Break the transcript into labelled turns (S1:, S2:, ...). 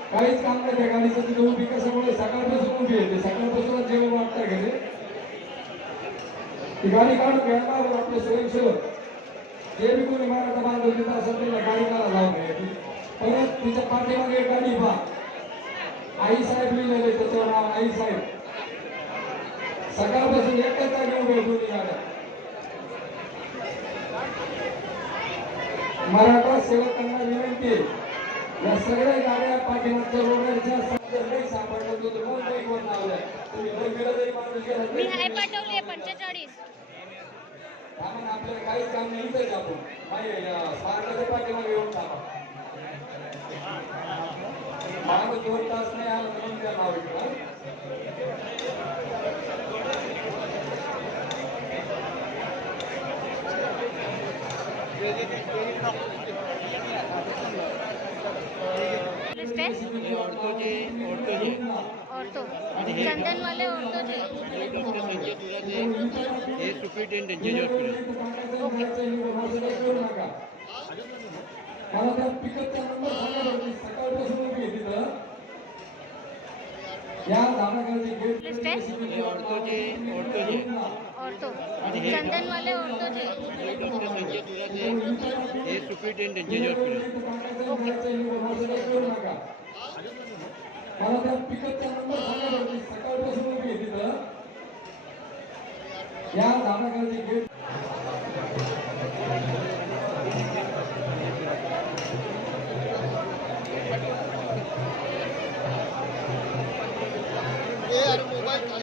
S1: काहीच काम नाही त्या गाडीचं तिथे उभी कशामुळे सकाळपासून उभी आहे ते सकाळपासूनच जेवण वाटतं गेले ती गाडी काढून घ्यायला आपले स्वयंसेवक जे बी कोणी मराठा बांधव तिथं असेल त्याला गाडी काढा लावून घ्यायची परत तिच्या पाठीमागे एक गाडी पहा आई साहेब लिहिलेले त्याच्यावर नाव आई साहेब सकाळपासून एकच जागी उभे दोन्ही गाड्या मराठा सेवकांना विनंती या सगळ्या गाड्या पाठीमागच्या रोडच्या नाही सापडलं तर मुंबईवर लावलंय तुम्ही मुंबईला जरी माणूस गेला
S2: मी हाय पाठवली 45
S1: आपल्याला काहीच काम नाही इथंच आपण सारख्याच्या पाठीमागे येऊन थांबा मला 2 तास नाही आला म्हणून त्या नाव इकडं
S2: ऑटो चंदन वाले ऑटो जे
S3: हे सुपरिटेंडेंट जज हॉस्पिटल
S1: मला त्या पिकअपचा नंबर सांगा सकाळपासून उभी आहे तिथं या धानागरची गेट
S2: ऑटो चंदन वाले ऑटो जे
S3: हे सुपरिटेंडेंट जज हॉस्पिटल
S1: मला त्या पिकअपचा नंबर सांगा सकाळपासून उभी आहे तिथं या धानागरची गेट